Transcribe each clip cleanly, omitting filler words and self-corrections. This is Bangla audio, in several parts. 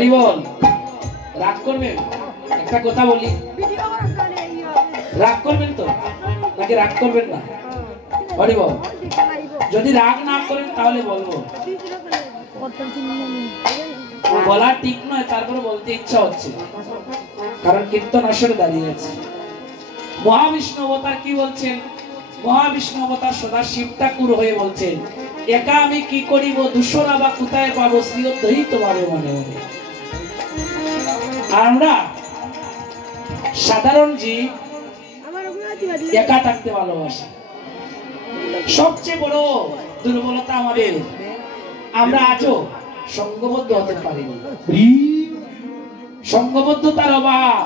হরি বল। রাগ করবেন? একটা কথা বলি, রাগ করবেন তো নাকি রাগ করবেন না? হরি বল। যদি রাগ না করেন তাহলে বলবো, বলা ঠিক নয়, তারপরে বলতে ইচ্ছা হচ্ছে, কারণ কীর্তন আসরে দাঁড়িয়ে আছে। মহাবিষ্ণু অবতার কি বলছেন? মহাবিষ্ণু অবতার সদা শিব ঠাকুর হয়ে বলছেন, একা আমি কি করিব, দুসরা বা কোথায় পাবো, শ্রীঅদ্বৈত ভাবে মনে মনে। আমরা সাধারণ জীব একা থাকতে ভালোবাসি। সবচেয়ে বড় দুর্বলতা আমাদের, আমরা আজও সঙ্গবদ্ধ হতে পারিনি। সঙ্গবদ্ধতার অভাব।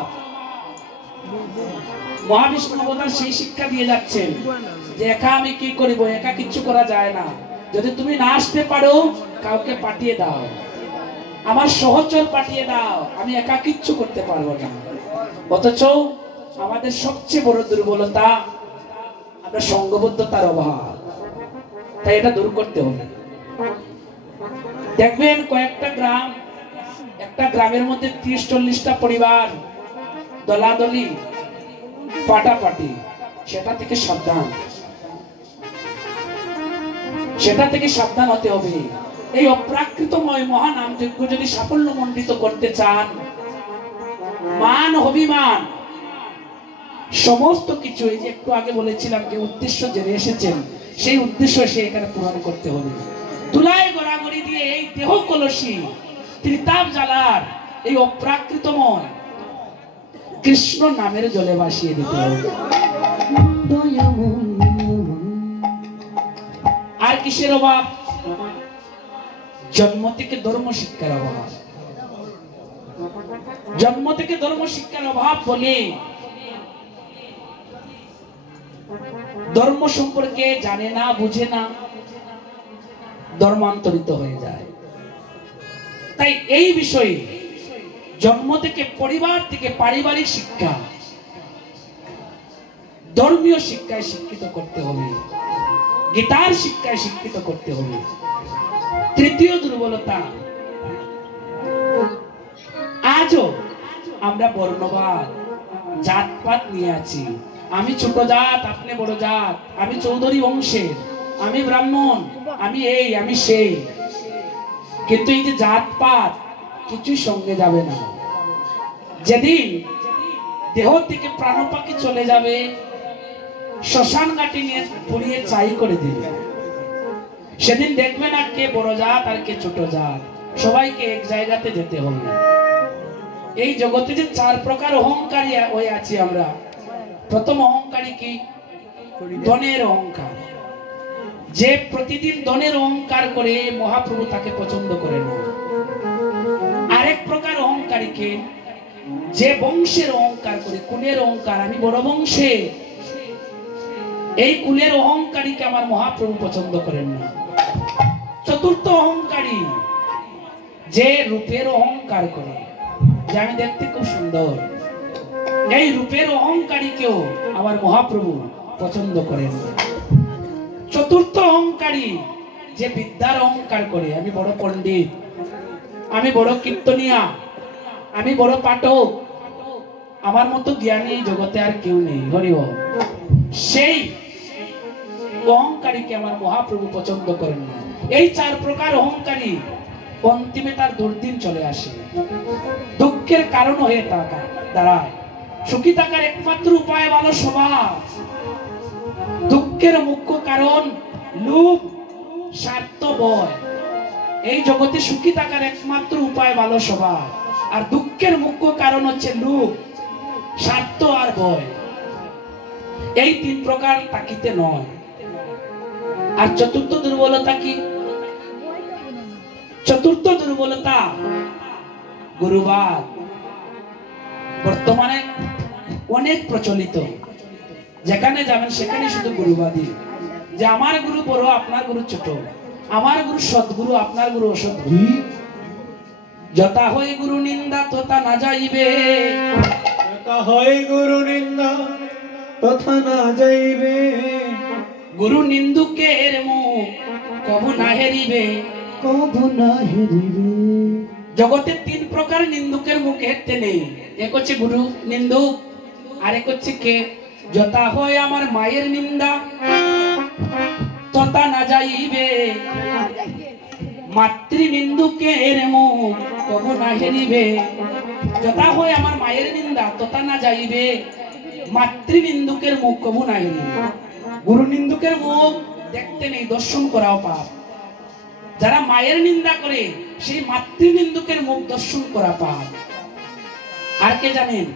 মহাবিষ্ণু অবতার সেই শিক্ষা দিয়ে যাচ্ছেন যে একা আমি কি করিব, একা কিচ্ছু করা যায় না। যদি তুমি না আসতে পারো কাউকে পাঠিয়ে দাও, আমার সহচর পাঠিয়ে দাও, আমি একা কিচ্ছু করতে পারবো না। অথচ আমাদের সবচেয়ে বড় দুর্বলতা, আমরা সঙ্গবদ্ধতার অভাব। তাই এটা দূর করতে হবে। দেখবেন কয়েকটা গ্রাম, একটা গ্রামের মধ্যে 30-40টা পরিবার দলাদলি, পাটাপাটি, সেটা থেকে সাবধান, সেটা থেকে সাবধান হতে হবে। এই অপ্রাকৃতময় মহানাম যজ্ঞ যদি সাফল্য মণ্ডিত করতে চান, মান অভিমান সমস্ত কিছু, এই যে একটু আগে বলেছিলাম যে উদ্দেশ্য জেনে এসেছেন, সেই উদ্দেশ্য সে এখানে পূরণ করতে হবে। তুলায় গড়াগড়ি দিয়ে এই দেহ কলসী ত্রিতাপ জ্বালার এই অপ্রাকৃতময় কৃষ্ণ নামের জলে ভাসিয়ে দিতে হবে। আর কিসের অভাব? জন্ম থেকে ধর্ম শিক্ষার অভাব। জন্ম থেকে ধর্ম শিক্ষার অভাব বলে ধর্ম সম্পর্কে জানে না, বুঝে না, ধর্মান্তরিত হয়ে যায়। তাই এই বিষয়ে জন্ম থেকে, পরিবার থেকে পারিবারিক শিক্ষা, ধর্মীয় শিক্ষায় শিক্ষিত করতে হবে, গীতার শিক্ষায় শিক্ষিত করতে হবে। তৃতীয় দুর্বলতা, আজও আমরা বর্ণবাদ, জাতপাত নিয়ে আছি। আমি ছোট জাত, আপনি বড় জাত, আমি চৌধুরী বংশের, আমি ব্রাহ্মণ, আমি এই, আমি সেই। কিন্তু এই যে জাতপাত কিছুই সঙ্গে যাবে না। যেদিন দেহ থেকে প্রাণ পাখি চলে যাবে, শ্মশান ঘাটি নিয়ে পুড়িয়ে ছাই করে দিবে, সেদিন দেখবে না কে বড় জাত আর কে ছোট জাত, সবাইকে এক জায়গাতে যেতে হবে। এই জগতে যে 4 প্রকার অহংকারী হয়ে আছি আমরা। প্রথম অহংকারী কি? ধনের অহংকার। যে প্রতিদিন ধনের অহংকার করে, মহাপ্রভু তাকে পছন্দ করে না। আরেক প্রকার অহংকারী কে? যে বংশের অহংকার করে, কুলের অহংকার, আমি বড় বংশে, এই কুলের অহংকারীকে আমার মহাপ্রভু পছন্দ করেন না। চতুর্থ অহংকারী, যে রূপের অহংকার করে, যে আমি দেখতে খুব সুন্দর, এই রূপের অহংকারীকেও আমার মহাপ্রভু পছন্দ করেন না। চতুর্থ অহংকারী, যে বিদ্যার অহংকার করে, আমি বড় পণ্ডিত, আমি বড় কীর্তনিয়া, আমি বড় পাঠক, আমার মতো জ্ঞানী জগতে আর কেউ নেই। হরি বল। সেই অহংকারীকে আমার মহাপ্রভু পছন্দ করেন না। এই 4 প্রকার অহংকারী অন্তিমে তার দুর্দিন চলে আসে, দুঃখের কারণ হয়ে দাঁড়ায়। সুখী থাকার একমাত্র উপায় ভালো স্বভাব। দুঃখের মুখ্য কারণ লোভ, স্বার্থ, ভয়। এই জগতে সুখী থাকার একমাত্র উপায় ভালো স্বভাব, আর দুঃখের মুখ্য কারণ হচ্ছে লোভ, স্বার্থ আর ভয়। এই 3 প্রকার তাকিতে নয়। আর চতুর্থ দুর্বলতা কি? চতুর্থ দুর্বলতা গুরুবাদ। বর্তমানে অনেক প্রচলিত, যেখানে যাবেন সেখানে শুধু গুরুবাদী, যে আমার গুরু বড়, আপনার গুরু ছোট, আমার গুরু সদ্গুরু, আপনার গুরু অসদ্গুরু। যথা হয় গুরু নিন্দা তথা না যাইবে, যথা হয় গুরু নিন্দা তথা না যাইবে। গুরু নিন্দুকের মুখ কবু না হেরিবে, কবু না হেরিবে। জগতে তিন প্রকার নিন্দুকের মুখ হেঁটতে নেই। এক হচ্ছে গুরু নিন্দুক, আরেক হচ্ছে কে যথা হয় আমার মায়ের নিন্দা তথা না যাইবে, মাতৃ নিন্দুকের মুখ কবু না হেরিবে। যথা হয় আমার মায়ের নিন্দা তথা না যাইবে, মাতৃ নিন্দুকের মুখ কবু না হেরিবে। গুরু নিন্দুকের মুখ দেখতে নেই, দর্শন করাও পাপ। যারা মায়ের নিন্দা করে সেই মাতৃ নিন্দুকের মুখ দর্শন করা পাপ। আর কে জানেন?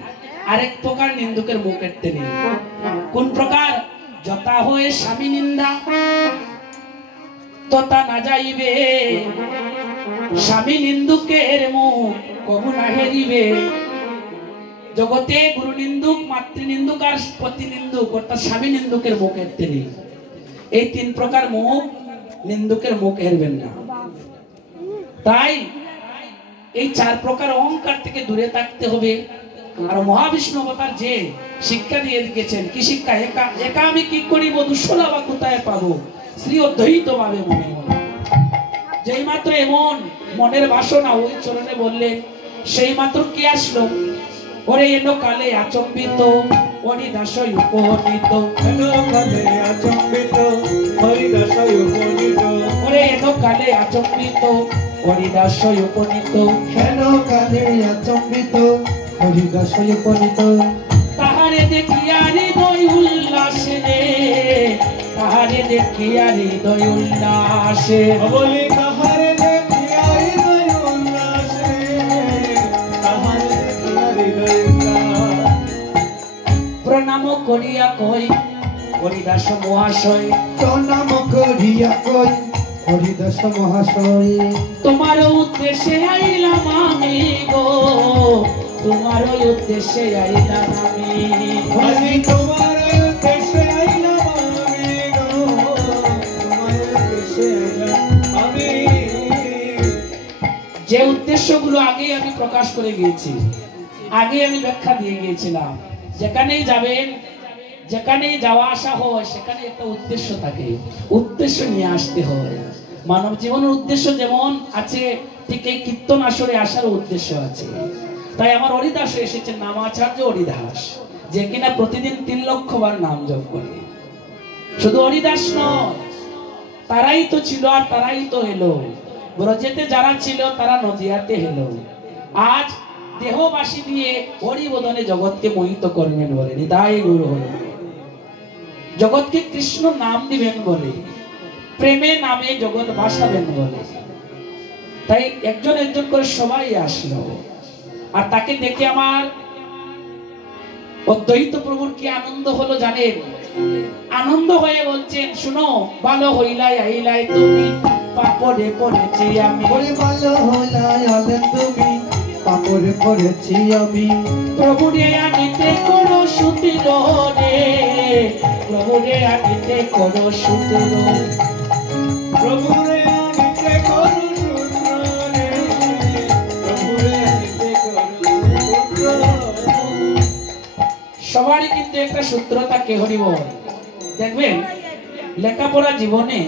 আরেক প্রকার নিন্দুকের মুখ দেখতে নেই। কোন প্রকার? যথা হয়ে স্বামী নিন্দা তথা না যাইবে, স্বামী নিন্দুকের মুখ কবু না হেরিবে। জগতে গুরু নিন্দুক, মাতৃ নিন্দুক আর পতি নিন্দুক অর্থাৎ স্বামী নিন্দুকের মুখ দেখতে নেই। এই তিন প্রকার মুখ নিন্দুকের মুখ হেরবেন না। তাই এই চার প্রকার অহংকার থেকে দূরে থাকতে হবে। আর মহাবিষ্ণু অবতার যে শিক্ষা দিয়ে গেছেন, কি শিক্ষা? একা আমি কি করিব, দুঃসলা বা কোথায় পাবো, শ্রী অদ্বৈত ভাবে মনে মনে। যেই মাত্র এমন মনের বাসনা ওই চরণে বললেন, সেই মাত্র কি আসলো? ওরে এনো কালে আচম্বিত হরিদাসই উপনীত, এনো কালে আচম্বিত হরিদাসই উপনীত, ওরে এনো কালে আচম্বিত হরিদাসই উপনীত, এনো কালে আচম্বিত হরিদাসই উপনীত। তাহারে দেখিয়া হৃদয় উল্লাসে রে, তাহারে দেখিয়া হৃদয় উল্লাসে, বলি তাহারে দেখিয়া হৃদয় উল্লাসে, তাহারে দেখিয়া হৃদয় উল্লাস। প্রণাম করিয়া কই হরিদাস মহাশয়, প্রণাম করিয়া কই হরিদাস মহাশয়, তোমার উদ্দেশ্যে আইলাম আমি গো, তোমার উদ্দেশ্যে আইলাম আমি, আমি তোমার উদ্দেশ্যে আইলাম আমি গো, তোমার উদ্দেশ্যে আইলাম আমি। যে উদ্দেশ্যগুলো আগে আমি প্রকাশ করে গিয়েছি, আগে আমি ব্যাখ্যা দিয়ে গিয়েছিলাম। যেখানেই যাবেন, যেখানেই যাওয়া আসা হয় সেখানে একটা উদ্দেশ্য থাকে, উদ্দেশ্য নিয়ে আসতে হয়। মানব জীবনের উদ্দেশ্য যেমন আছে, ঠিক এই কীর্তন আসরে আসার উদ্দেশ্য আছে। তাই আমার হরিদাস এসেছে নামাচার্য হরিদাস, যে কিনা প্রতিদিন 3 লক্ষ বার নাম জপ করে। শুধু হরিদাস নয়, তারাই তো ছিল আর তারাই তো এলো। ব্রজেতে যারা ছিল তারা নদিয়াতে এলো। আজ দেহবাসী দিয়ে হরিবোধনে জগৎকে মোহিত করবেন বলে, হৃদয় গুরু হলেন, জগৎকে কৃষ্ণ নাম দিবেন বলে, প্রেমে নামে জগৎ ভাসাবেন বলে। তাই একজন একজন করে সবাই আসলো। আর তাকে দেখে আমার অদ্বৈত প্রভুর কি আনন্দ হলো জানেন? আনন্দ হয়ে বলছেন, শুনো, ভালো হইলাই আইলাই তুমি, পাপড়ে পড়েছি আমি, ভালো হইলাই আলে তুমি, পাপড়ে পড়েছি আমি। প্রভুরে আনিতে করো সুতির রে, প্রভুরে আনিতে করো সুতির, প্রভুরে আনিতে করো সূত্র রে, প্রভুরে আনিতে করো সূত্র। সবারই কিন্তু একটা সূত্র থাকে, হরিবল। দেখবেন লেখাপড়া জীবনে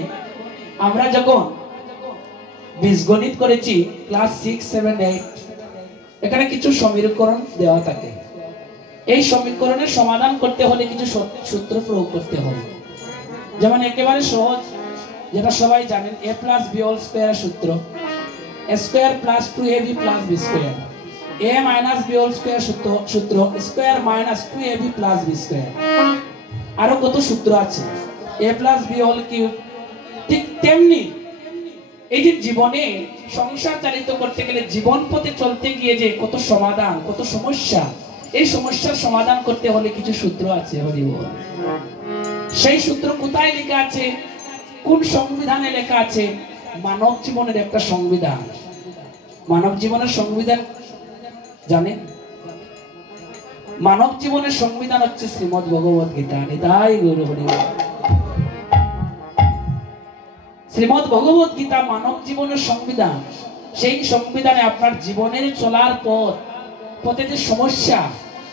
আমরা যখন বীজগণিত করেছি ক্লাস 6, 7, 8, এখানে কিছু সমীকরণ দেওয়া থাকে। এই সমীকরণের সমাধান করতে হলে কিছু সূত্র প্রয়োগ করতে হবে। যেমন একেবারে সহজ, যেটা সবাই জানেন, a + b হোল স্কয়ার সূত্র, a square + 2ab + b square, a - b whole square সূত্র, স্কয়ার - 2ab + b স্কয়ার। আরো কত সূত্র আছে, a + b হোল কিউব। ঠিক তেমনি এই যে জীবনে সংসার চালিত করতে গেলে, জীবন পথে চলতে গিয়ে যে কত সমাধান, কত সমস্যা, এই সমস্যার সমাধান করতে হলে কিছু সূত্র আছে, হরিবল। সেই সূত্র কোথায় লেখা আছে? কোন সংবিধানে লেখা আছে? মানব জীবনের একটা সংবিধান। মানব জীবনের সংবিধান জানেন? মানব জীবনের সংবিধান হচ্ছে শ্রীমদ্ ভগবত গীতা। নিতাই গৌর হরিবল। শ্রীমদ্ ভগবত গীতা মানব জীবনের সংবিধান। সেই সংবিধানে আপনার জীবনের চলার পথে যে সমস্যা,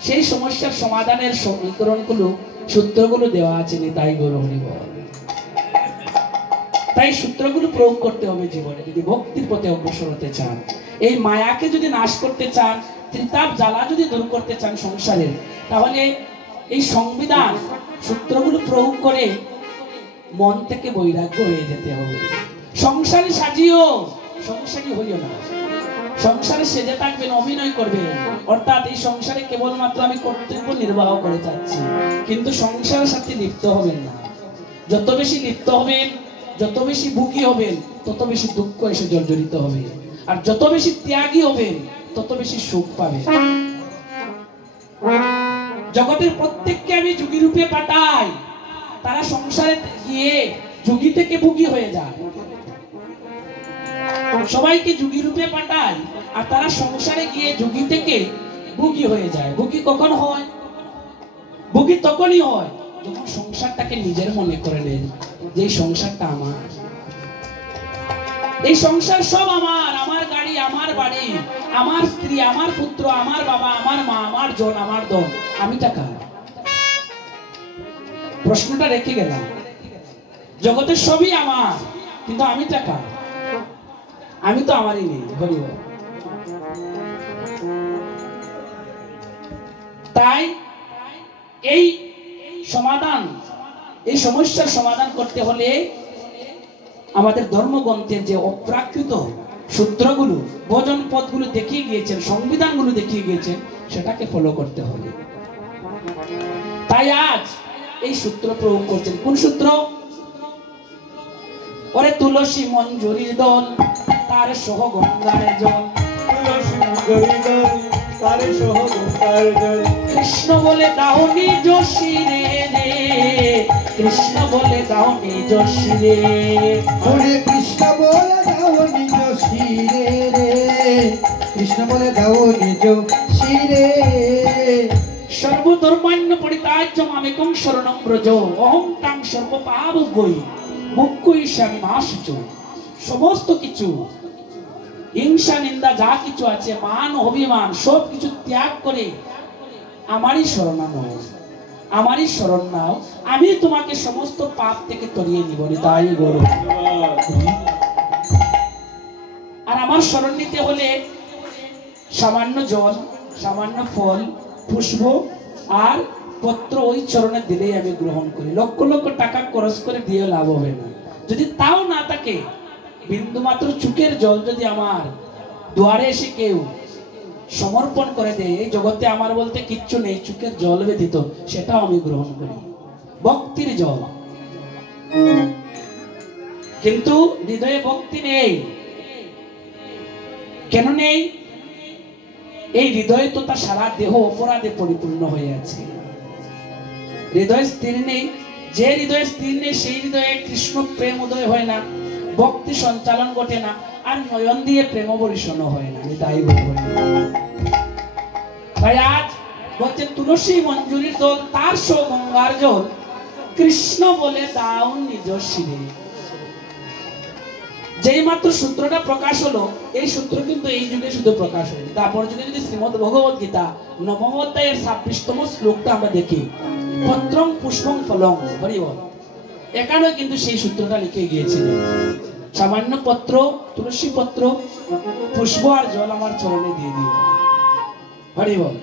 সেই সমস্যার সমাধানের সমীকরণগুলো, সূত্রগুলো দেওয়া আছে। নিতাই গৌর হরিবল। তাই সূত্রগুলো প্রয়োগ করতে হবে জীবনে, যদি ভক্তির পথে অগ্রসর হতে চান। এই মায়াকে যদি নাশ করতে চান, ত্রিতাপ জ্বালা যদি দূর করতে চান সংসারের, তাহলে এই সংবিধান সূত্রগুলো প্রয়োগ করে মন থেকে বৈরাগ্য হয়ে যেতে হবে। সংসারে সাজিও, সংসারী হইও না। সংসারে সেজে থাকবেন, অভিনয় করবেন, অর্থাৎ এই সংসারে কেবলমাত্র আমি কর্তব্য নির্বাহ করে যাচ্ছি, কিন্তু সংসারের সাথে লিপ্ত হবেন না। যত বেশি লিপ্ত হবেন, যত বেশি ভুগী হবেন, তত বেশি দুঃখ এসে জর্জরিত হবে। আর যত বেশি ত্যাগী হবেন, তত বেশি সুখ পাবেন। জগতের প্রত্যেককে আমি যোগী রূপে পাঠাই, তারা সংসারে গিয়ে যোগী থেকে ভুগী হয়ে যায়। সবাইকে যোগী রূপে পাঠায়, আর তারা সংসারে গিয়ে যোগী থেকে ভুগী হয়ে যায়। ভুগী কখন হয়? ভুগী তখনই হয় যখন সংসারটাকে নিজের মনে করে নেন যে এই সংসারটা আমার, এই সংসার সব আমার, আমার গাড়ি, আমার বাড়ি, আমার স্ত্রী, আমার পুত্র, আমার বাবা, আমার মা, আমার জন, আমার দন, আমি টাকা। প্রশ্নটা রেখে গেলাম, জগতের সবই আমার, কিন্তু আমি টাকা, আমি তো আমারই নেই। তাই এই সমাধান, এই সমস্যার সমাধান করতে হলে আমাদের ধর্মগ্রন্থের যে অপ্রাকৃত সূত্রগুলো, ভজন পথগুলো দেখিয়ে গিয়েছেন, সংবিধানগুলো দেখিয়ে গিয়েছেন, সেটাকে ফলো করতে হবে। তাই আজ এই সূত্র প্রয়োগ করছেন। কোন সূত্র? ওরে তুলসী মঞ্জুরি দল, তার সহ গঙ্গার জল। তুলসী মঞ্জুরি দল, তার সহ গঙ্গার জল। কৃষ্ণ বলে দাও নিজ শিরে রে, কৃষ্ণ বলে দাও নিজ শিরে। ওরে কৃষ্ণ বলে দাও নিজ শিরে রে, কৃষ্ণ বলে দাও নিজ শিরে। সর্বধর্মান্য পরিত্যাজ্য মামেকং শরণং ব্রজ, অহং তাং সর্বপাপভৈ মুখ্যৈষ্যামি মা শুচো। সমস্ত কিছু হিংসা নিন্দা যা কিছু আছে, মান অভিমান সব কিছু ত্যাগ করে আমারই শরণ নাও, আমারই শরণ নাও, আমি তোমাকে সমস্ত পাপ থেকে তরিয়ে নিব। তাই গরু। আর আমার শরণ নিতে হলে সামান্য জল, সামান্য ফল, পুষ্প আর পত্র ওই চরণে দিলেই আমি গ্রহণ করি। লক্ষ লক্ষ টাকা খরচ করে দিয়ে লাভ হবে না। যদি তাও না থাকে, বিন্দু মাত্র চুকের জল যদি আমার দুয়ারে এসে কেউ সমর্পণ করে দেয়, এই জগতে আমার বলতে কিচ্ছু নেই, চুকের জল ব্যতীত, সেটাও আমি গ্রহণ করি, ভক্তির জল। কিন্তু হৃদয়ে ভক্তি নেই। কেন নেই? এই হৃদয়ে তো তার সারা দেহ অপরাধে পরিপূর্ণ হয়ে আছে। হৃদয় স্থির নেই। যে হৃদয়ে স্থির নেই, সেই হৃদয়ে কৃষ্ণ প্রেম উদয় হয় না, ভক্তি সঞ্চালন ঘটে না, আর নয়ন দিয়ে প্রেম বর্ষণ হয় না। তাই তাই আজ বলছেন তুলসী মঞ্জুরির দল, তার সহ গঙ্গার জল, কৃষ্ণ বলে দাও নিজ শিরে। যেই মাত্র সূত্রটা প্রকাশ হলো, এই সূত্র কিন্তু এই যুগে শুধু প্রকাশ হয়নি। তারপর যুগে যদি শ্রীমদ ভগবত গীতা নবম অধ্যায়ের 26তম শ্লোকটা আমরা দেখি, পত্রং পুষ্পং ফলং হরি বল, এখানেও কিন্তু সেই সূত্রটা লিখে গিয়েছিলেন। সামান্য পত্র, তুলসী পত্র, পুষ্প আর জল আমার চরণে দিয়ে দিও, হরি বল।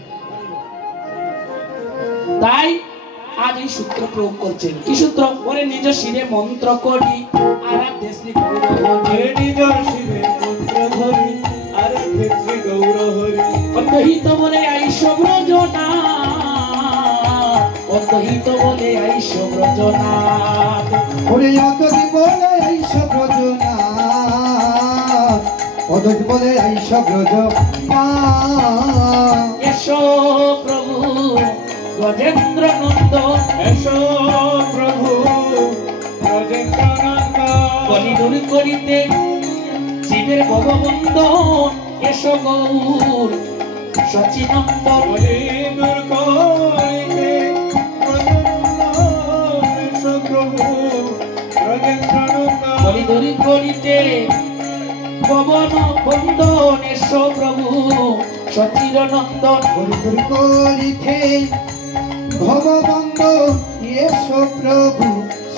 তাই আজ এই সূত্র প্রয়োগ করছেন। কি সূত্র? ওরে নিজ শিরে মন্ত্র করি আরাধ্যে শ্রী গৌর হরি, নিজ শিরে মন্ত্র ধরি আরাধ্যে শ্রী গৌর হরি। অন্তহিত বলে আইস ব্রজনা, অন্তহিত বলে আইস ব্রজনা। ওরে অতহি বলে আইস ব্রজনা, অতহি বলে আইস ব্রজনা। এসো প্রভু গজেন্দ্র নন্দ, এসো প্রভু ব্রজেন্দ্র নন্দ। কলি দূর করিতে জীবের ভগবন্ধন, এসো গৌর সচিনন্দ। কলি দূর করিতে এসো প্রভু ব্রজেন্দ্র নন্দ। কলি দূর করিতে পবন বন্ধন, এসো প্রভু সচির নন্দন। কলি দূর করিতে ভগবন্ধ এসো প্রভু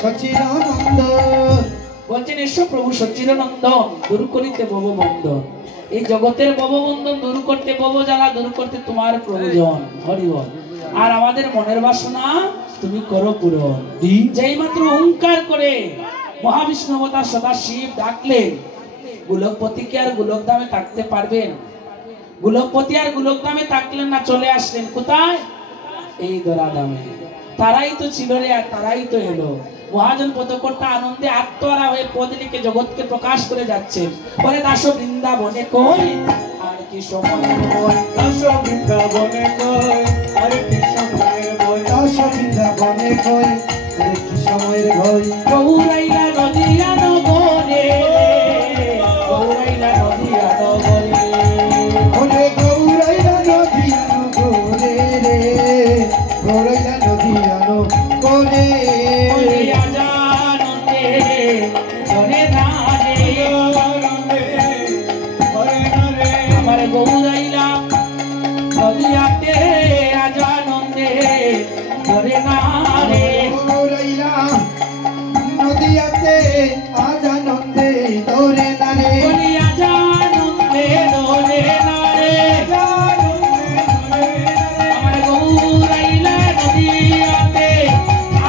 সচিদানন্দ। বলছেন এসো প্রভু সচ্চিদানন্দন দূর করিতে ভববন্ধন। এই জগতের ভববন্ধন দূর করতে, ভবজ্বালা দূর করতে তোমার প্রয়োজন। হরি বল। আর আমাদের মনের বাসনা তুমি করো পূরণ। যেই মাত্র ওঙ্কার করে মহাবিষ্ণু অবতার সদাশিব ডাকলেন, গোলকপতিকে আর গোলকধামে থাকতে পারবেন? গোলকপতি আর গোলকধামে থাকলেন না, চলে আসলেন কোথায়? এই ধরাধামে। তারাই তো ছিল রে, আর তারাই তো এলো। মহাজন পদকর্তা আনন্দে আত্মহারা হয়ে পদ লিখে জগৎকে প্রকাশ করে যাচ্ছেন। পরে দাস বৃন্দাবনে কই আর কি সময়ের বই, দাস বৃন্দাবনে কই আর কি সময়ের বই, দাস বৃন্দাবনে কই আর কি সময়ের বই। গৌরাইলা নদিয়া নগরে, গৌরাইলা নদিয়া নগরে, ওরে গৌরাইলা নদিয়া নগরে রে, গৌরাইলা নদিয়া নগরে। গৌরাইলা নদিয়াতে আজানন্দে ধরে না রে, গৌরাইলা নদিয়াতে আজানন্দে ধরে না রে, আজানন্দে ধরে না রে, আমার গৌরাইলা নদিয়াতে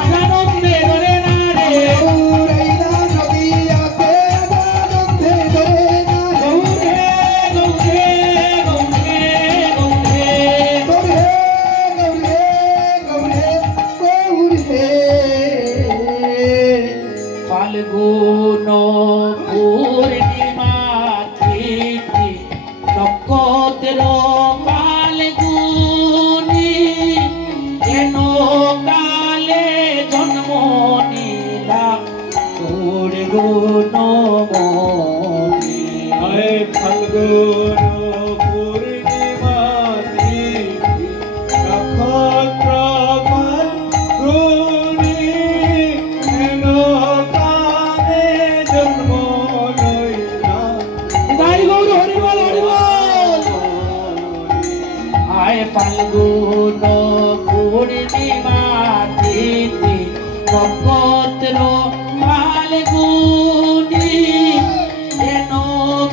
আজানন্দে ধরে না রে, গৌরাইলা নদিয়াতে আজানন্দে ধরে না রে। ফাল্গুন পূর্ণিমা তিথি নক্ষত্র ফাল্গুনি, কেন কালে জন্ম নিলা তোর গুণ মনি। ফাল্গুন পূর্ণিমা তিথি নক্ষত্র ফাল্গুনি, কেন কালে জন্ম লইলা তাই গৌর হরি বল, হরি বল। আয় ফাল্গুন পূর্ণিমা তিথি নক্ষত্র ফাল্গুনি, কেন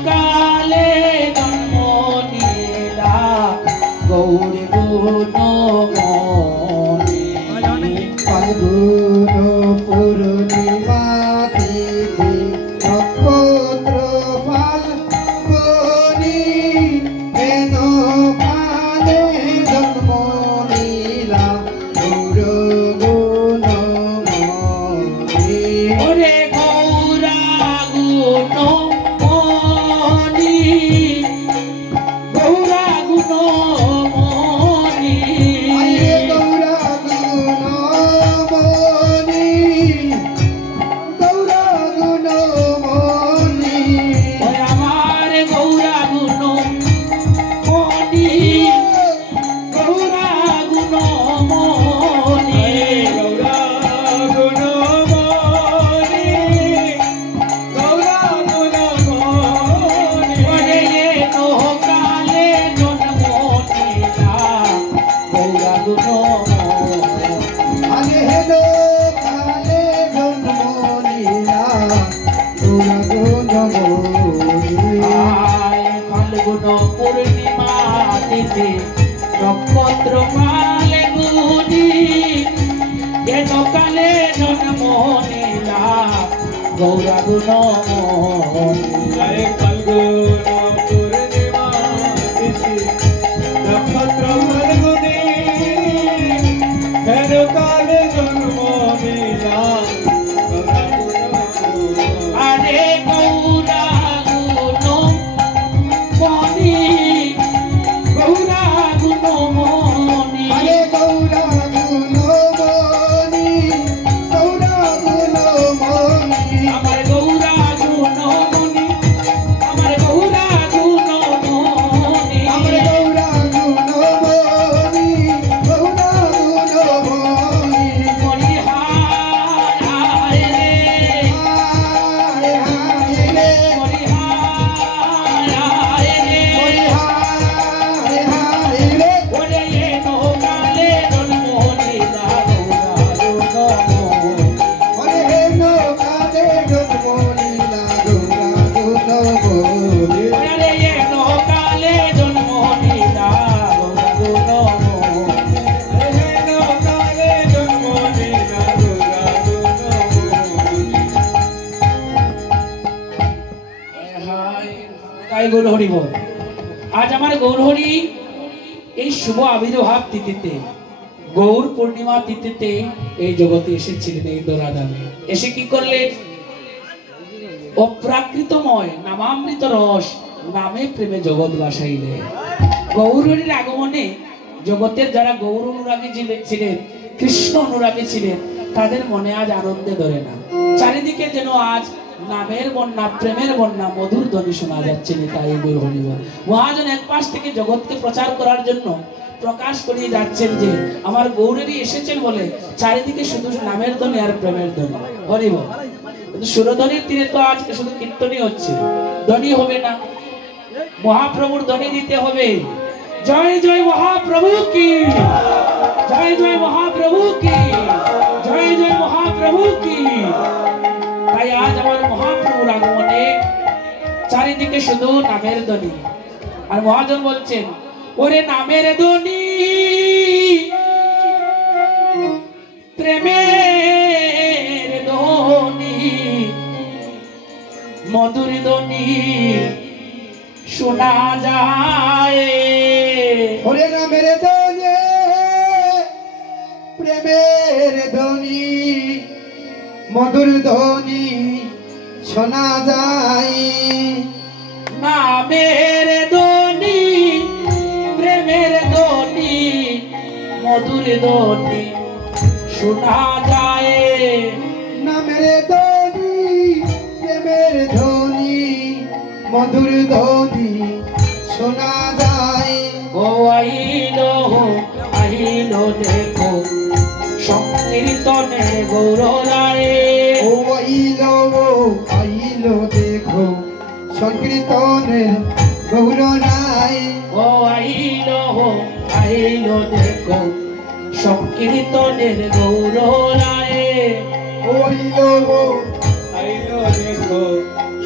কালে জন্ম নিলা গৌর গুণ মনি। ফাল্গুন পূর্ণিমা তিথি নক্ষত্র ফাল্গুনি, কেন কালে জন্ম নিলা গৌর গুণ মনি। ওরে গৌরা গুণ মনি, গৌরা গুণ মনি, আরে গৌরা গুণ মনি, গৌরা গুণ মনি। ওই আমার গৌরা গুণ মনি, গৌরা গুণ মনি, গৌরা গুণ মনি, গৌরা গুণ মনি। ওরে এনো কালে জন্ম নিলা গৌরা গুণ মনি। আগে হেলো কালে জন্ম লীলা গৌরা গুণ মনি। আয় ফাল্গুন পূর্ণিমা তিথি নক্ষত্র ফাল্গুনি, কেন কালে জন্ম নিলা গৌরা গুণ মনি। আরে ফাল্গুন পূর্ণিমা তিথি নক্ষত্র ফাল্গুনি, হেলো কালে জন্ম লীলা গৌরা গুণ মনি। আরে গৌরা গুণ মনি, গৌরা গুণ মনি, আরে গৌরা গুণ মনি, গৌরা গুণ মনি। আমার গৌরা গুণ মনি, আমার গৌরা গুণ মনি, আমার গৌরা গুণ মনি, গৌরা গুণ মনি। মনি হায় হায় রে, হায় হায় তাই গৌরহরি বল। আজ আমার গৌরহরি এই শুভ আবির্ভাব তিথিতে, গৌর পূর্ণিমা তিথিতে এই জগতে এসেছিলেন, এই দোরাদামে এসে কি করলেন? অপ্রাকৃতময় নামামৃত রস নামে প্রেমে জগৎ বাসাইলে। গৌরহরির আগমনে জগতের যারা গৌর অনুরাগী ছিলেন, কৃষ্ণ অনুরাগী ছিলেন, তাদের মনে আজ আনন্দে ধরে না। চারিদিকে যেন আজ নামের বন্যা, প্রেমের বন্যা, মধুর ধ্বনি শোনা যাচ্ছে। তাই গৌরহরি বল। মহাজন এক পাশ থেকে জগৎকে প্রচার করার জন্য প্রকাশ করিয়ে যাচ্ছেন যে আমার গৌরেরই এসেছেন বলে চারিদিকে শুধু নামের ধ্বনি আর প্রেমের ধ্বনি। হরি বল। কিন্তু সুরধ্বনির তীরে তো আজকে শুধু কীর্তনই হচ্ছে, ধ্বনি হবে না। মহাপ্রভুর ধ্বনি দিতে হবে। জয় জয় মহাপ্রভু কি, জয় জয় মহাপ্রভু কি, জয় জয় মহাপ্রভু কি। তাই আজ আমার মহাপ্রভুর আগমনে চারিদিকে শুধু নামের ধ্বনি। আর মহাজন বলছেন, ওরে নামের ধ্বনি, প্রেমের ধ্বনি, মধুর ধ্বনি শোনা যায়। ওরে নামের ধ্বনি, প্রেমের ধ্বনি, মধুর ধ্বনি শোনা যায়। নামের ধ্বনি, প্রেমের ধ্বনি, মধুর ধ্বনি শোনা যায়। নামের ধ্বনি, প্রেমের ধ্বনি, মধুর ধ্বনি শোনা যায়। ও আইলো, আইলো দেখো সংকীর্তনে গৌররায়। ও আইলো, আইলো দেখো সংকীর্তনের গৌররায়। ও আইলো, আইলো দেখো সংকীর্তনের গৌররায়। ও আইলো, আইলো দেখো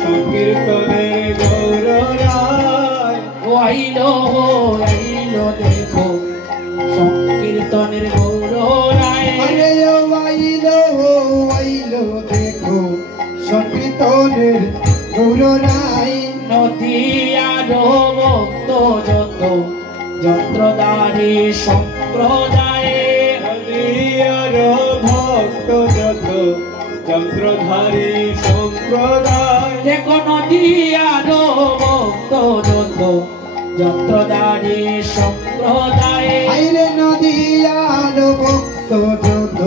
সংকীর্তনের গৌররায়। ও আইলো, আইলো দেখো সংকীর্তনের গৌররায়। আরে ও আইলো, আইলো দেখো সংকীর্তনের গৌররায়। নদিয়ার ভক্ত যত যন্ত্রধারী সম্প্রদায়। হরিয়ার ভক্ত যত চন্দ্রধারী সম্প্রদায়। দেখো নদিয়ার ভক্ত যত যন্ত্রধারী সম্প্রদায়। আইরে নদিয়ার ভক্ত যত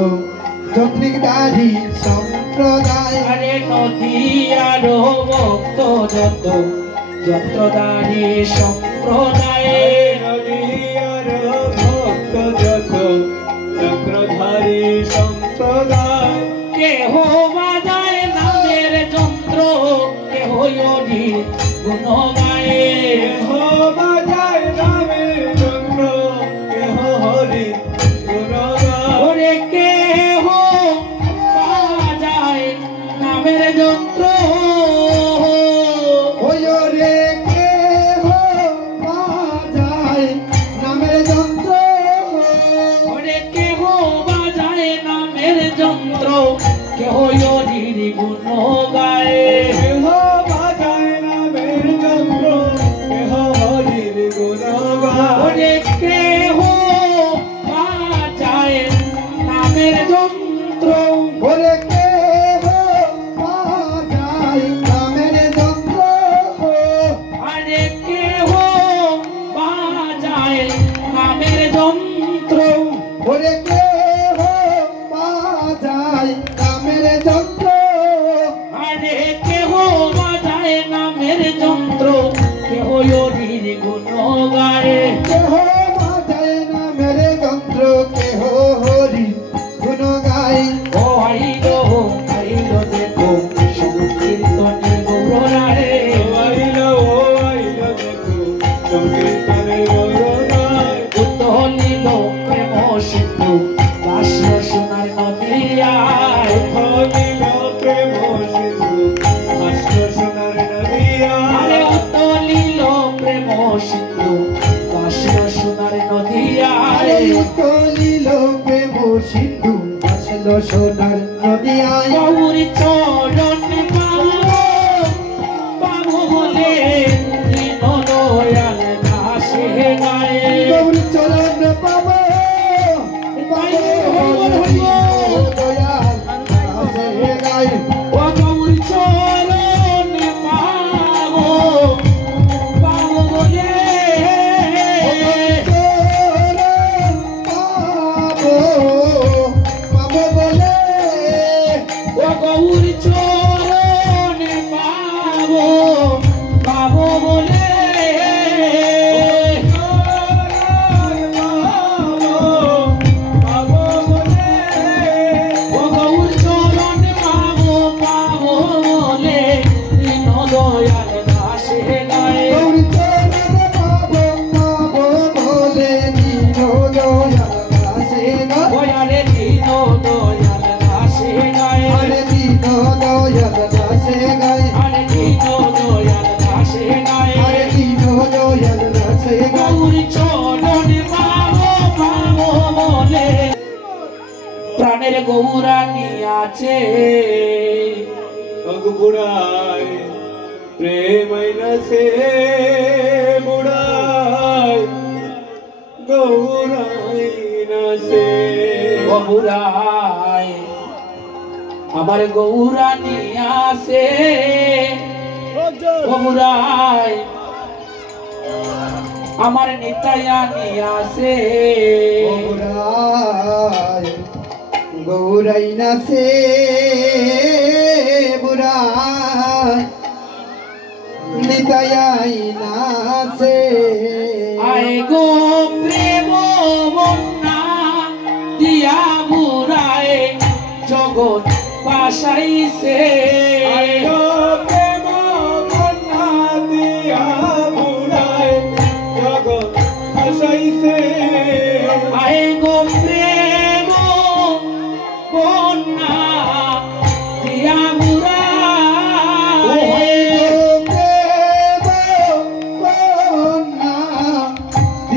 যন্ত্রিকধারী সম্প্রদায়। আরে নদিয়ার ভক্ত যত যন্ত্রধারী সম্প্রদায়। হরিয়ার ভক্ত যত চন্দ্রধারী সম্প্রদায়। কেহ বাজায় নামের যন্ত্র, কেহ হরির গুণ গায়ে। কেহ বাজায় নামের যন্ত্র, কেহ হরি গুণ গায়। ওরে কেহ বাজায় নামের যন্ত্র, ওই রে কেহ বাজায় নামের যন্ত্র। ওরে কেহ বাজায় নামের যন্ত্র, কেহ হরির গুণ গায়ে। কেহ বাজায় নামের যন্ত্র, কেহ হরির গুণ গায়। ওরে কেহ বাজায় নামের যন্ত্র, ওরে কেহ বাজায় নামের যন্ত্র। আরে কেহ বাজায় নামের যন্ত্র। ওরে কেহ বাজায় নামের যন্ত্র। আরে কেহ বাজায় নামের যন্ত্র, কেহ হরির গুণ গায়ে। কেহ বাজায় নামের যন্ত্র, কেহ হরি গুণ গায়। ও আইলো, আইলো দেখো সংকীর্তনের গৌররায়। আইলো, আইলো দেখো সংকীর্তনের গৌররায়। উত্তলিল প্রেম সিন্ধু ভাষ্য সোনার নদিয়ায়। হরিল প্রেম সিন্ধু ভাষ্য সোনার নদিয়ায়। আরে উত্তলিল প্রেম সিন্ধু ভাষ্য সোনার আরে নদিয়ায়। উতলিল প্রেম সিন্ধু আসলো সোনার নদিয়ায়। গৌরী চরণ পাবো, পাবো বলে দয়াল দাসে গায়ে গৌরী চরণে পাবো পাবো বলে দিনো দয়াল দাসে গায়ে ওয়ারে দিনো দয়াল দাসে গায়ে আরে দিনো দয়াল দাসে গায়ে আরে দিনো দয়াল দাসে গায়ে আরে দিনো দয়াল দাসে গায়ে গৌরী চরণে পাবো পাবো বলে প্রাণের গৌরানী আছে বুড়াই প্রেমাইনাছে বুড়াই গৌরাইনাছে গৌরায় আমার গৌরানী আছে গৌরায় আমার নিতায়ানি আছে গৌরাই গৌরাই নাচে বুড়াই নিতাই নাচে আয় গো প্রেম বন্যা দিয়া বুড়ায় জগৎ পাশাইছে আইলো প্রেম বন্যা দিয়া বুড়াই জগৎ ভাসাইছে আয় গো প্রেম বন্যা দিয়া বুড়ায়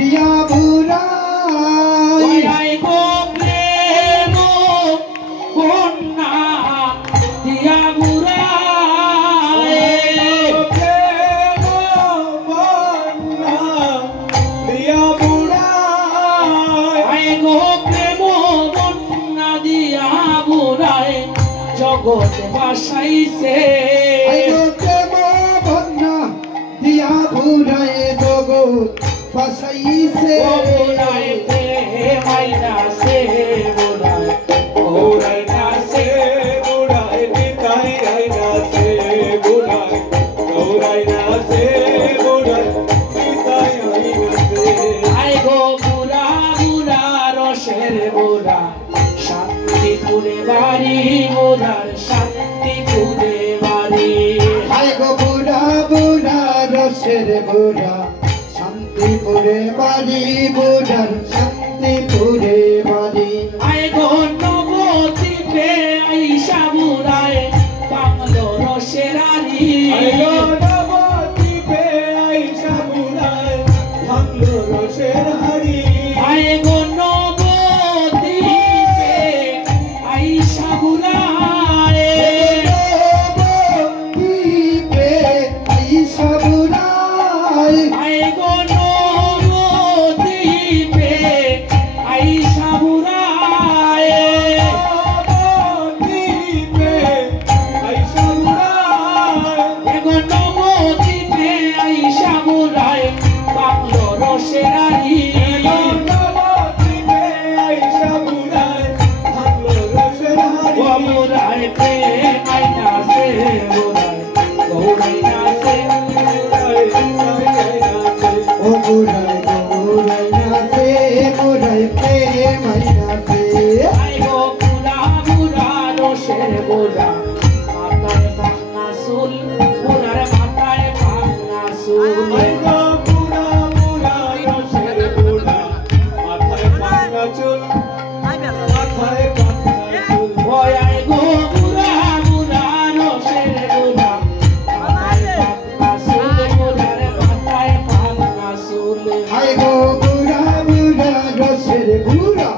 দিয়া বুড়াই আয় গো প্রেম বন্যা দিয়া বুড়ায় প্রেম বন্যা দিয়া বুড়াই আয় গো প্রেম বন্যা দিয়া বুড়ায় জগৎ বাসাইছে দিয়া বুড়াই জগৎ বাসাইছে ও বুড়ায় প্রেমাইনাছে বুড়ায় গৌরাইনাছে বুড়াই নিতাই আইনাছে বুড়াই গৌরাইনাছে বুড়াই নিতাই আইনাছে আয় গো বুড়া বুড়া রসের বুড়া শান্তিপুরে বাড়ি বুড়ার শান্তিপুরে বাড়ি আয় গো বুড়া বুড়া রসের বুড়া শান্তিপুরে বাড়ি বুড়ার শান্তিপুরে বাড়ি আয় গো নবদ্বীপে আইসা বুড়ায় বাংলো রসের আড়ি আইলো নবদ্বীপে আইসা বুড়াই ভাঙলো রসের হাড়ি আয় গো নবদ্বীপে আইসা বুড়ায় নবদ্বীপে আইসা বুড়াই আয় গো নবদ্বীপে আইসা বুড়ায় নবদ্বীপে আইসা বুড়াই এগো নবদ্বীপে আইসা বুড়ায় বাংলো রসের আড়ি নবদ্বীপে আইসা বুড়াই ভাঙলো রসের হাড়ি ও বুড়ায় প্রেমাইনাছে বুড়ায় গৌরাইনাছে ও বুড়াই গৌরাই নাচে বুড়াই প্রেমাই নাচে আয় গো বুড়া বুড়া রসের বুড়া মাথায় পাখনা চুল বুড়ার মাথায় পাখনা চুল আইলো বুড়া বুড়া রসের বুড়া মাথায় পাখনা চুল মাথায় পাখনা চুল ওই আয় গো বুড়া বুড়া রসের বুড়া মাথায় পাখনা চুল বুড়ার মাথায় পাখনা চুল আই গো বুড়া বুড়া রসের বুড়া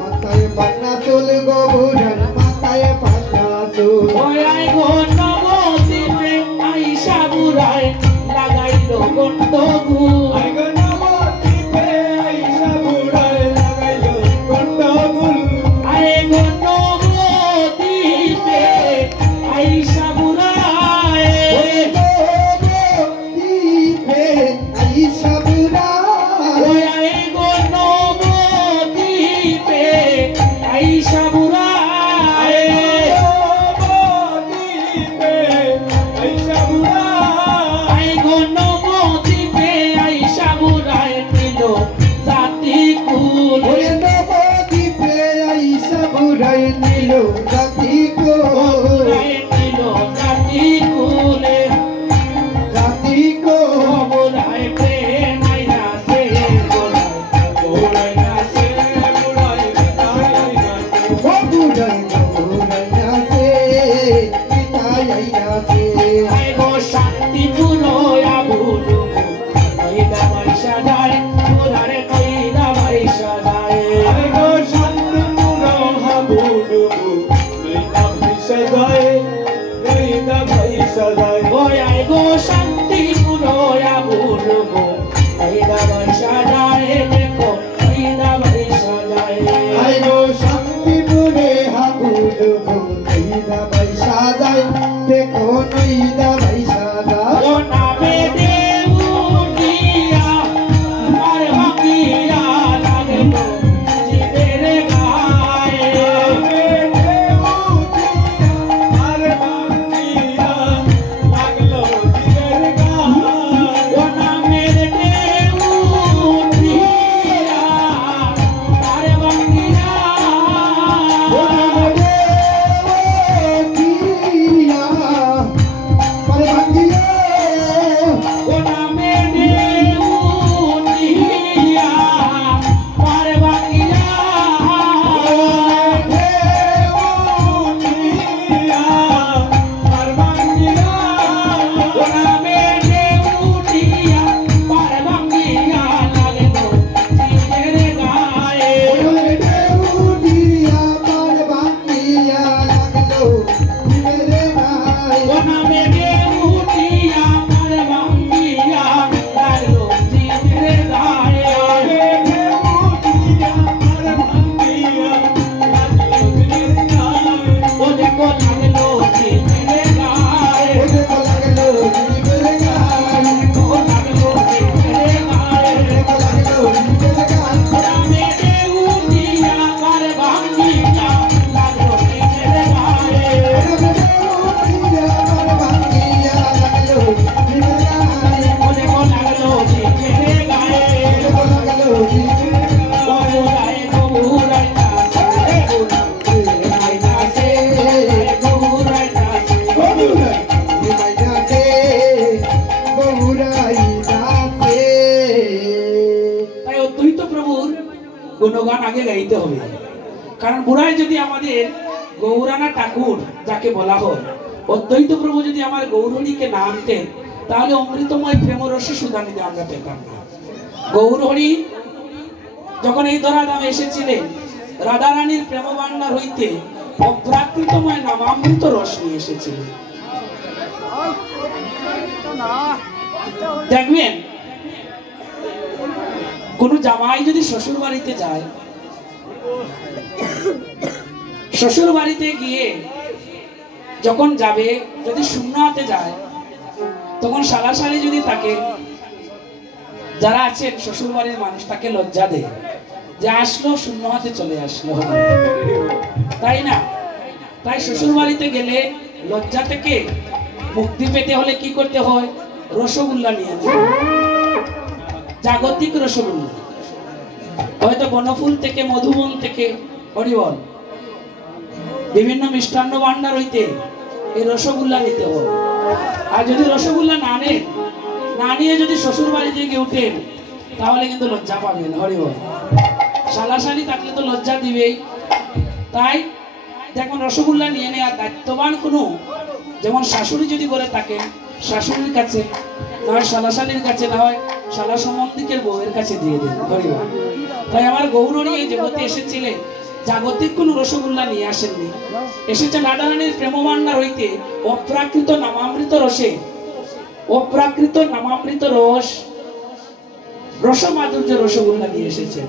মাথায় পান্না চুল গো বুড়ার মাথায় পান্না চুল ওই আয় গো নবদ্বীপে আইসা বুড়ায় লাগাইলো গন্ডগোল আইগো নবদ্বীপে আইসা বুড়াই লাগাইলো গন্ডগোল আয় গো নবদ্বীপে আইসা বুড়ায় নবদ্বীপে আইসা বুড়াই ওই আয় গো নবদ্বীপে ওই আয় গো শান্তি পুরোয়া বলবো এই দাবাই সাজায় দেখো এই দাবাই সাজায় আই গো শান্তিপুরে হাবুল নইদা ভাই সাজাই দেখো নইদা ভাই সাজাই ও নামে দেউটিয়া আর ভাঙিয়া লাগলো জীবের গায়ে আর বান্দিয়া লাগলো জীবের গায়ে ও নামে দেউটিয়া আর ভাঙিয়া ও নামে দেউটিয়া আর ভাঙিয়া আর বান্দিয়া ও নামে দেউটিয়া আর ভাঙিয়া লাগলো জীবের গায়ে ও নামে দেউটিয়া আর ভাঙিয়া লাগলো জীবের গায়ে ও দেখো লাগলো জীবের গায়ে ও লাগলো জীবের গায়ে নামে দেউটিয়া আর ভাঙিয়া লাগলো জীবের গায়ে ও দেখো লাগলো জীবের গায়ে ও বুড়াই গো বুড়াইতাছে বুড়াইতাছে গো বুড়াইতাছে তাই অদ্বৈত প্রভুর গুণগান আগে গাইতে হবে, কারণ বুড়াই যদি আমাদের গৌরানা ঠাকুর যাকে বলা হয়, অদ্বৈত প্রভু যদি আমার গৌরহরিকে না আনতেন তাহলে অমৃতময় প্রেমরসে সুদানিতে আমরা পেতাম না। গৌরহরি যখন এই ধরাধামে এসেছিলেন রাধারানীর প্রেম ভান্ডার হইতে অপ্রাকৃতময় নামামৃত রস নিয়ে এসেছিলেন। দেখবেন কোন জামাই যদি শ্বশুর বাড়িতে যায়, শ্বশুর বাড়িতে গিয়ে যখন যাবে যদি শূন্য হাতে যায়, তখন শালাশালি যদি তাকে যারা আছেন শ্বশুর বাড়ির মানুষ তাকে লজ্জা দেয় যে আসলো শূন্য হাতে চলে আসলো, তাই না? তাই শ্বশুর বাড়িতে গেলে লজ্জা থেকে মুক্তি পেতে হলে কি করতে হয়? রসগোল্লা নিয়ে যেতে হয়, জাগতিক রসগোল্লা, হয়তো বনফুল থেকে মধুবন থেকে হরিবল বিভিন্ন মিষ্টান্ন ভান্ডার হইতে এই রসগোল্লা নিতে হয়। আর যদি রসগোল্লা না নেন, না নিয়ে যদি শ্বশুর বাড়িতে গিয়ে উঠেন তাহলে কিন্তু লজ্জা পাবেন। হরিবল শালাশালি থাকলে তো লজ্জা দিবেই। তাই দেখুন রসগোল্লা নিয়ে নেওয়ার দায়িত্ববান কোনো, যেমন শাশুড়ি যদি করে থাকেন শাশুড়ির কাছে, না হয় শালাশালির কাছে, না হয় শালা সম্বন্ধিকের বউয়ের কাছে দিয়ে দেন। হরিবল। তাই আমার গৌরহরি এই জগতে এসেছিলেন জাগতিক কোন রসগোল্লা নিয়ে আসেননি, এসেছেন রাধারানীর প্রেম ভান্ডার হইতে অপ্রাকৃত নামামৃত রসে, অপ্রাকৃত নামামৃত রস রস মাধুর্য রসগোল্লা নিয়ে এসেছেন।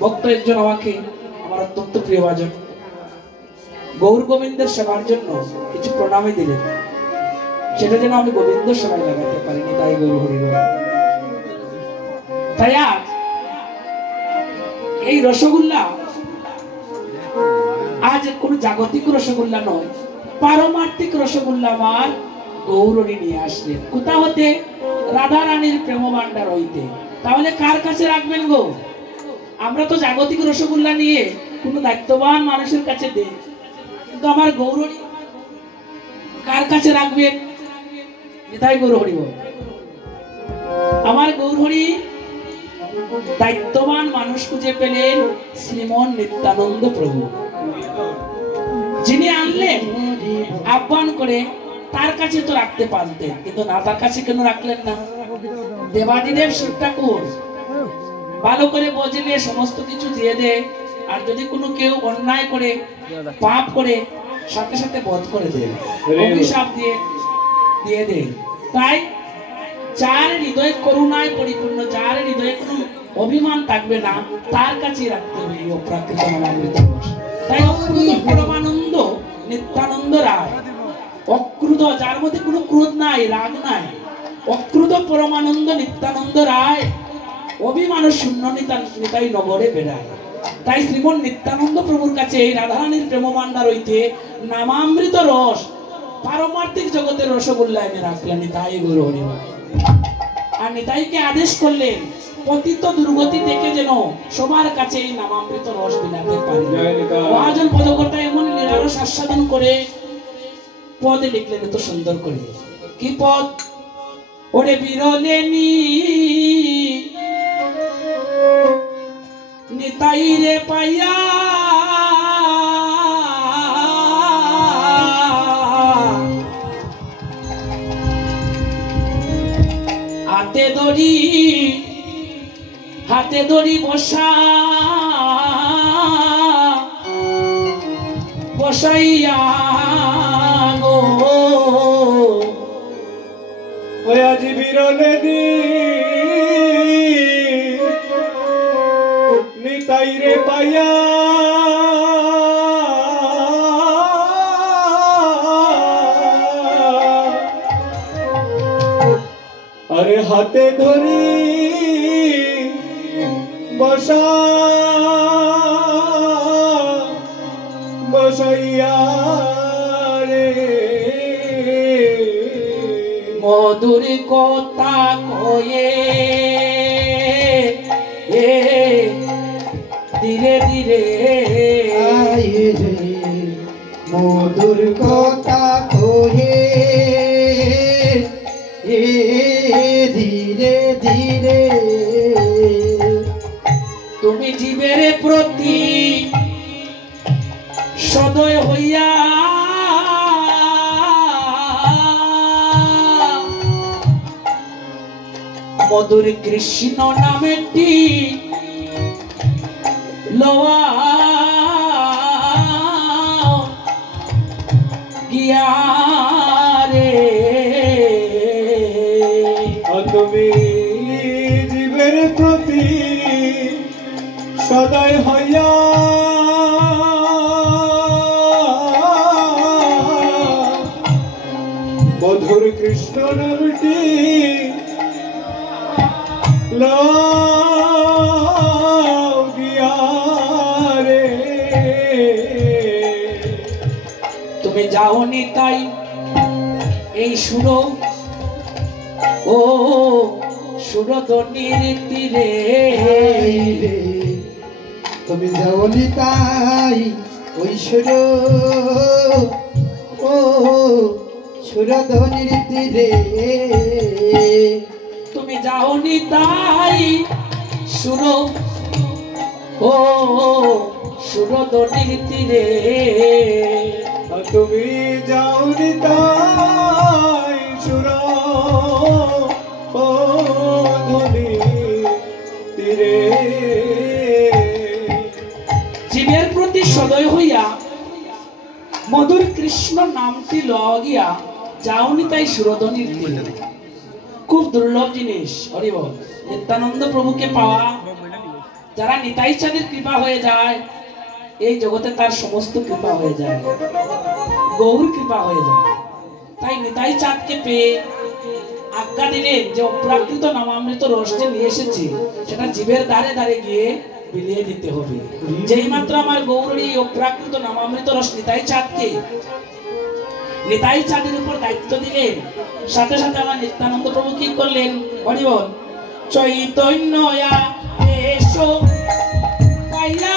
ভক্ত একজন আমাকে, আমার অত্যন্ত প্রিয় ভাজন, গৌর গোবিন্দের সেবার জন্য কিছু প্রণামী দিলেন, সেটা যেন আমি গোবিন্দ সেবায় লাগাতে পারিনি, তাই গৌর হরি বল। তাই আজ এই রসগোল্লা আজ কোন জাগতিক রসগোল্লা নয়, পারমার্থিক রসগোল্লা আমার গৌরহরি নিয়ে আসলেন। কোথা হতে? রাধারানীর প্রেম ভান্ডার হইতে। তাহলে কার কাছে রাখবেন গো? আমরা তো জাগতিক রসগোল্লা নিয়ে কোন দায়িত্ববান মানুষের কাছে দেই, কিন্তু আমার গৌরহরি কার কাছে রাখবেন? তাই গৌরহরি বল। আমার গৌরহরি দায়িত্ববান মানুষ খুঁজে পেলেন শ্রীমন নিত্যানন্দ প্রভু, যিনি আনলেন আহ্বান করে, তার কাছে তো রাখতে পারতেন, কিন্তু না, তার কাছে কেন রাখলেন না? দেবাদিদেব শিব ঠাকুর ভালো করে বোঝলে সমস্ত কিছু দিয়ে দেয়, আর যদি কোনো কেউ অন্যায় করে পাপ করে সাথে সাথে বধ করে দেয়, অভিশাপ দিয়ে দিয়ে দেয়। তাই যার হৃদয়ে করুণায় পরিপূর্ণ, যার হৃদয়ে কোনো অভিমান থাকবে না, তার কাছে রাখতে হবে এই অপ্রাকৃত নামামৃত রস। তাই অক্রুধ পরমানন্দ নিত্যানন্দ রায়, অক্রুধ যার মধ্যে কোনো ক্রোধ নাই, রাগ নাই, অক্রুধ পরমানন্দ নিত্যানন্দ রায় অভিমান শূন্য নিতাই নগরে বেড়ায়। তাই শ্রীমন নিত্যানন্দ প্রভুর কাছে এই রাধারানীর প্রেম ভান্ডার হইতে নামামৃত রস পারমার্থিক জগতের রসগোল্লা এনে রাখলেন নিতাই গৌর হরিভাই। আর নিতাইকে আদেশ করলেন পতিত দুর্গতি দেখে যেন সবার কাছে এই নামামৃত রস বিলাতে পারে। মহাজন পদকর্তা এমন লীলারস আস্বাদন করে পদে লিখলেন এত সুন্দর করে। কি পদ? ওরে বিরলেনি নিতাই রে পাইয়া হাতে দড়ি বসাইয়া গো ওই আজ বিরলে নিতাই রে পাইয়া আরে হাতে ধরি বসাইয়া রে মধুর কথা কয়ে ধীরে ধীরে মধুর কথা কহে ধীরে ধীরে তুমি জীবের প্রতি সদয় হইয়া মধুর কৃষ্ণ নামেটি লওয়া গিয়া রে। তুমি জীবের প্রতি সদয় হইয়া মধুর কৃষ্ণ নামটি গিয়া রে। তুমি যাওনি তাই এই সুর ও সুরধনির তীরে, তুমি যাওনি তাই ওই সুর ও সুরধনির তীরে, তুমি যাওনি তাই সুর ও সুরধনির তীরে, তুমি যাওনি তাই সুর ও ধ্বনি তীরে। জীবের প্রতি সদয় হইয়া মধুর কৃষ্ণ নামটি লওয়া গিয়া যাওনি তাই সুরধনির তীরে। খুব দুর্লভ জিনিস হরি বল। নিত্যানন্দ প্রভুকে পাওয়া, যারা নিতাই চাঁদের কৃপা হয়ে যায় এই জগতে তার সমস্ত কৃপা হয়ে যায়, গৌর কৃপা হয়ে যায়। তাই নিতাই চাঁদকে পেয়ে আজ্ঞা দিলেন যে অপ্রাকৃত নামামৃত রস যে নিয়ে এসেছি সেটা জীবের দ্বারে দ্বারে গিয়ে বিলিয়ে দিতে হবে। যেই মাত্র আমার গৌরের এই অপ্রাকৃত নামামৃত রস নিতাই চাঁদকে, নিতাই চাঁদের উপর দায়িত্ব দিলেন, সাথে সাথে আমার নিত্যানন্দ প্রভু কি করলেন হরি বল। চৈতন্য এসো পাইয়া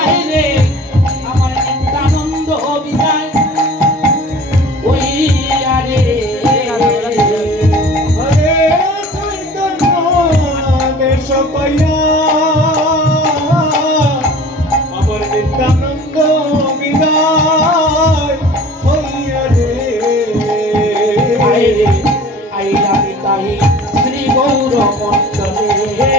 আয় রে আমার নিত্যানন্দ বিদায় ওই আরে। হরে চৈতন্য দেশ পাইয়া আমার নিত্যানন্দ বিদায় হইয়া রে। আয় রে আইলা নিতাই শ্রী গৌর মণ্ডলে,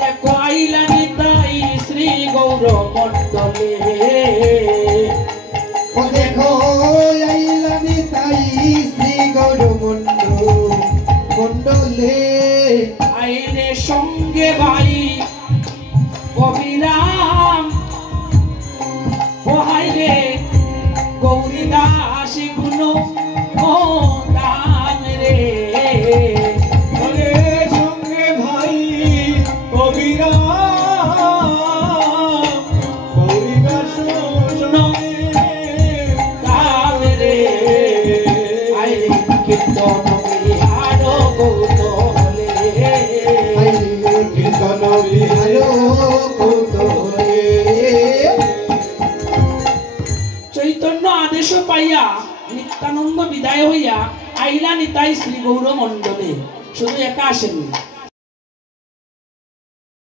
দেখো আইলা নিতাই শ্রী গৌর মণ্ডলে। কৌতূহলে হাইরে কীর্তন বিহারো কৌতূহলে চৈতন্য আদেশ পাইয়া নিত্যানন্দ বিদায় হইয়া আইলা নিতাই শ্রী গৌর মণ্ডলে। শুধু একা আসেননি,